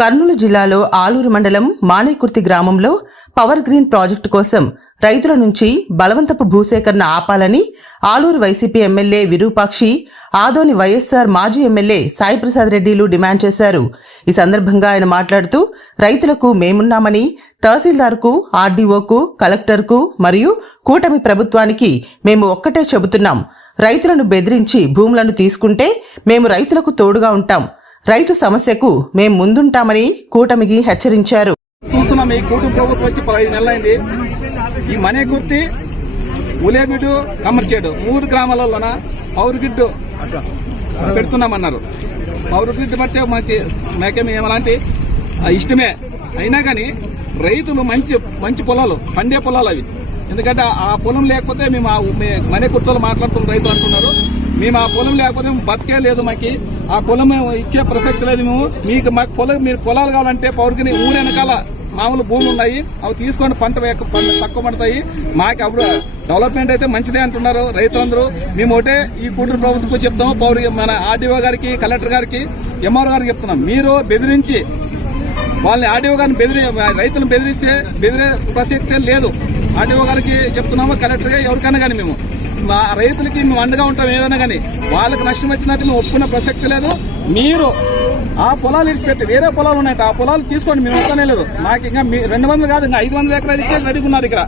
కర్నూలు జిల్లాలో ఆలూరు మండలం మానేకుర్తి గ్రామంలో పవర్ గ్రీన్ ప్రాజెక్టు కోసం రైతుల నుంచి బలవంతపు భూసేకరణ ఆపాలని Aluru YCP MLA Virupakshi Adoni YSR మాజీ ఎమ్మెల్యే సాయిప్రసాద్ రెడ్డిలు డిమాండ్ చేశారు. ఈ సందర్భంగా ఆయన మాట్లాడుతూ రైతులకు మేమున్నామని తహసీల్దార్కు ఆర్డీఓకు కలెక్టర్కు మరియు కూటమి ప్రభుత్వానికి మేము ఒక్కటే చెబుతున్నాం. రైతులను బెదిరించి భూములను తీసుకుంటే మేము రైతులకు తోడుగా ఉంటాం. రైతు సమస్యకు మేం ముందుంటామని కూటమికి హెచ్చరించారు. చూస్తున్నాం ఈ కూటమి ప్రభుత్వం వచ్చి పదహైదు నెలలైంది. ఈ మనే గుర్తి ఉలేబిడు కమర్చేడు మూడు గ్రామాలలోన పౌరుగిడ్డు పెడుతున్నామన్నారు. పౌరుగిడ్డు పడితే మాకు మేకేమి ఏమలాంటి ఇష్టమే. అయినా కానీ రైతులు మంచి మంచి పొలాలు పండే పొలాలు అవి. ఎందుకంటే ఆ పొలం లేకపోతే మేము మనే కుర్తలు మాట్లాడుతున్న రైతులు అంటున్నారు. మేము ఆ పొలం లేకపోతే బతికే లేదు మాకు. ఆ పొలం మేము ఇచ్చే ప్రసక్తి లేదు మేము. మీకు మాకు పొలం మీరు పొలాలు కావాలంటే పౌరుకి ఊరు వెనకాల మామూలు భూములు ఉన్నాయి. అవి తీసుకొని పంట తక్కువ పడతాయి. మాకు అప్పుడు డెవలప్మెంట్ అయితే మంచిదే అంటున్నారు రైతులందరూ. మేము ఒకటే ఈ కూటమి ప్రభుత్వం చెప్తాము. పౌరు మన ఆర్డీఓ గారికి కలెక్టర్ గారికి ఎంఆర్ఓ గారికి చెప్తున్నాం. మీరు బెదిరించి వాళ్ళని ఆర్డీఓ గారిని బెదిరి రైతులను బెదిరిస్తే బెదిరే ప్రసక్తే లేదు. ఆర్డీఓ గారికి చెప్తున్నాము. కలెక్టర్గా ఎవరికైనా కానీ మేము. మా రైతులకి మేము అండగా ఉంటాం ఏదైనా కానీ వాళ్ళకి నష్టం వచ్చినట్టు మేము ఒప్పుకున్న ప్రసక్తి లేదు. మీరు ఆ పొలాలు ఇడిచిపెట్టి వేరే పొలాలు ఉన్నాయట. ఆ పొలాలు తీసుకోండి మేము వస్తానే లేదు. నాకు ఇంకా మీ రెండు వందలు కాదు ఇంకా ఐదు వందల ఎకరాలు ఇచ్చేసి రెడీగా ఉన్నారు ఇక్కడ.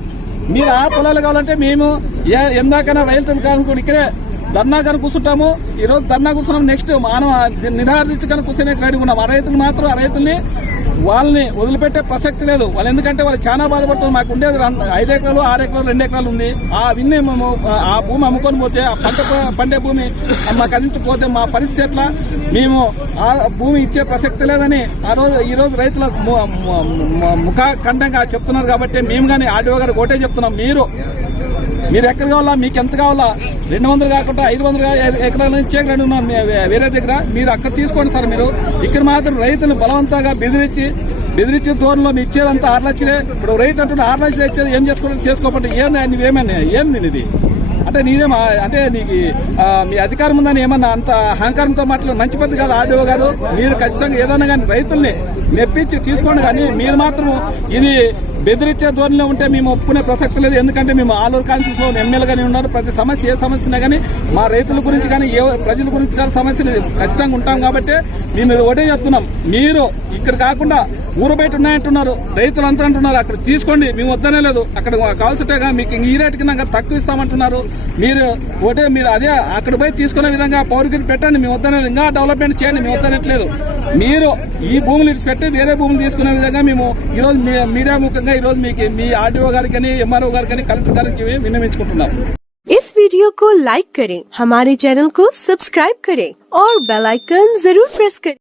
మీరు ఆ పొలాలు కావాలంటే మేము ఏ- ఎందాకైనా రైతులు కానుకోండి ఇక్కడే ధర్నా కానీ కూర్చుంటాము. ఈ రోజు ధర్నా కూర్చున్నాం నెక్స్ట్ మానవ నిరాదరించి కనుక కూర్చొని రెడీగా ఉన్నాం ఆ రైతులు మాత్రం ఆ రైతుల్ని వాళ్ళని వదిలిపెట్టే ప్రసక్తి లేదు. వాళ్ళు ఎందుకంటే వాళ్ళు చాలా బాధపడుతుంది మాకు ఉండేది ఐదు ఎకరాలు ఆరు ఎకరాలు రెండు ఎకరాలు ఉంది. ఆ విన్నే మేము ఆ భూమి అమ్ముకొని పోతే ఆ పంట పండే భూమి మాకు అందించకపోతే మా పరిస్థితి ఎట్లా? మేము ఆ భూమి ఇచ్చే ప్రసక్తి లేదని ఆ రోజు ఈ రోజు రైతులకు ముఖ ఖండంగా చెప్తున్నారు కాబట్టి మేము కానీ ఆర్డీఓ గారు ఒకటే చెప్తున్నాం. మీరు మీరు ఎక్కడ కావాలా? మీకు ఎంత కావాలా? రెండు వందలు కాకుండా ఐదు వందలు ఎకరాల ఐదు ఎకరాలు ఇచ్చే వేరే దగ్గర. మీరు అక్కడ తీసుకోండి సార్ మీరు. ఇక్కడ మాత్రం రైతులు బలవంతంగా బెదిరించి బెదిరించే దూరంలో మీ ఇచ్చేదంతా ఆరు లక్షలే. ఇప్పుడు రైతు అంటున్న ఆరు లక్షలు ఇచ్చేది ఏం చేసుకోవడం చేసుకోకపోతే ఏంది నువ్వేమన్నా ఏంది ఇది అంటే నీదేమా అంటే నీకు మీ అధికారం ఉందని ఏమన్నా అంత అహంకారంతో మాట్లాడు? మంచి పెద్ద కాదు ఆర్డీఓ గారు. మీరు ఖచ్చితంగా ఏదైనా కానీ రైతుల్ని మెప్పించి తీసుకోండి కానీ మీరు మాత్రం ఇది బెదిరించే ధోరణిలో ఉంటే మేము ఒప్పుకునే ప్రసక్తి లేదు. ఎందుకంటే మేము ఆలూరు కాన్స్టిట్యూన్స్లో ఎమ్మెల్యేగానే ఉన్నారు. ప్రతి సమస్య ఏ సమస్య ఉన్నా కానీ మా రైతుల గురించి కానీ ఏ ప్రజల గురించి కానీ సమస్యలు ఖచ్చితంగా ఉంటాం కాబట్టి మేము ఒకటే చెప్తున్నాం. మీరు ఇక్కడ కాకుండా ఊరు బయట ఉన్నాయంటున్నారు. రైతులు అంతా అంటున్నారు. అక్కడ తీసుకోండి మేము వద్దనే లేదు. అక్కడ కావాల్సిగా మీకు ఈ రేటుకి నాకు తక్కువ ఇస్తామంటున్నారు. మీరు ఒకటే మీరు అదే అక్కడ పోయి తీసుకునే విధంగా పౌరుగిరి పెట్టండి. మేము వద్దనే ఇంకా డెవలప్మెంట్ చేయండి. మేము వద్దనట్లేదు. మీరు ఈ భూములు ఇడిచి పెట్టి వేరే భూములు తీసుకునే విధంగా మేము ఈ రోజు మీ- మీడియా ముఖంగా ఈ రోజు మీకు మీ ఆర్డీఓ గారికి కానీ ఎంఆర్ఓ గారికి కానీ కలెక్టర్ గారికి విన్నవించుకుంటున్నాం इस वीडियो को लाइक करें हमारे चैनल को सब्सक्राइब करें और बेल आइकन जरूर प्रेस करें